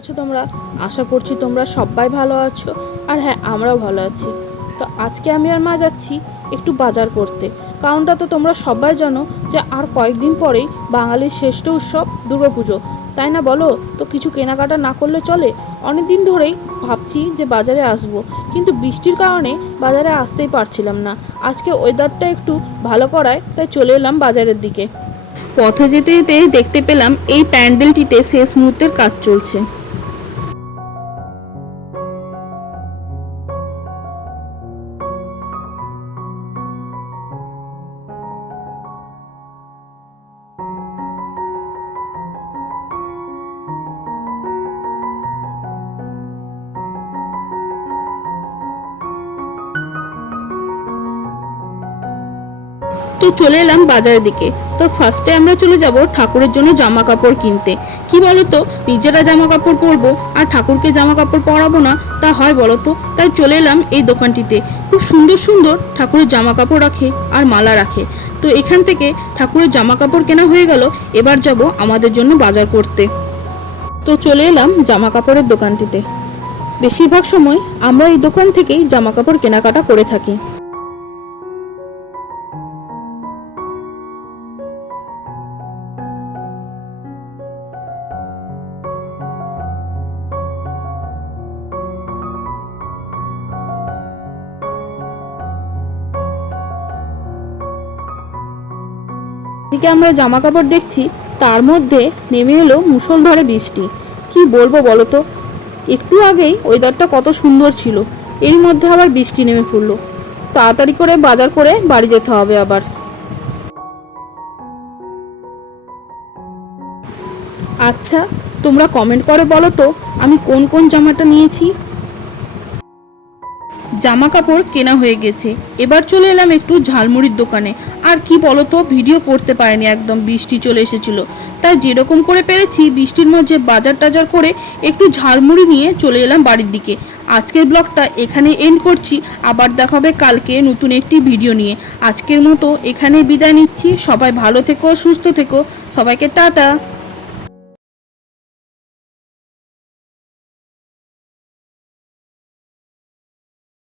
আছো তোমরা? আশা করছি তোমরা সবাই ভালো আছো। আর হ্যাঁ, আমরাও ভালো আছি। তো আজকে আমি আর মা যাচ্ছি একটু বাজার করতে। কারণটা তো তোমরা সবাই জানো যে আর কয়েকদিন পরেই বাঙালির শ্রেষ্ঠ উৎসব দুর্গাপুজো, তাই না বলো? তো কিছু কেনাকাটা না করলে চলে। অনেক দিন ধরেই ভাবছি যে বাজারে আসব, কিন্তু বৃষ্টির কারণে বাজারে আসতেই পারছিলাম না। আজকে ওয়েদারটা একটু ভালো করায় তাই চলে এলাম বাজারের দিকে। পথে যেতে যেতে দেখতে পেলাম এই প্যান্ডেলটিতে শেষ মুহূর্তের কাজ চলছে। তো চলে এলাম বাজারের দিকে। তো ফার্স্টে আমরা চলে যাব ঠাকুরের জন্য জামা কাপড় কিনতে। কি বলতো, নিজেরা জামা কাপড় পরবো আর ঠাকুরকে জামা কাপড় পরাবো না, তা হয় বলতো? তাই চলে এলাম এই দোকানটিতে। খুব সুন্দর সুন্দর ঠাকুরের জামা কাপড় রাখে আর মালা রাখে। তো এখান থেকে ঠাকুরের জামা কাপড় কেনা হয়ে গেল। এবার যাব আমাদের জন্য বাজার করতে। তো চলে এলাম জামা কাপড়ের দোকানটিতে। বেশিরভাগ সময় আমরা এই দোকান থেকেই জামা কাপড় কেনাকাটা করে থাকি। এদিকে আমরা জামা কাপড় দেখছি, তার মধ্যে নেমে এলো মুষলধারে বৃষ্টি। কি বলবো বলো তো, একটু আগেই ওয়েদারটা কত সুন্দর ছিল, এর মধ্যে আবার বৃষ্টি নেমে পড়লো। তাড়াতাড়ি করে বাজার করে বাড়ি যেতে হবে আবার। আচ্ছা, তোমরা কমেন্ট করে বলো তো আমি কোন কোন জামাটা নিয়েছি। জামা কাপড় কেনা হয়ে গেছে, এবার চলে এলাম একটু ঝালমুড়ির দোকানে। আর কি বলতো, ভিডিও করতে পারিনি, একদম বৃষ্টি চলে এসেছিল। তাই যেরকম করে পেরেছি বৃষ্টির মধ্যে বাজার টাজার করে একটু ঝালমুড়ি নিয়ে চলে এলাম বাড়ির দিকে। আজকের ব্লগটা এখানে এন্ড করছি, আবার দেখা হবে কালকে নতুন একটি ভিডিও নিয়ে। আজকের মতো এখানে বিদায় নিচ্ছি। সবাই ভালো থেকো, সুস্থ থেকো, সবাইকে টাটা।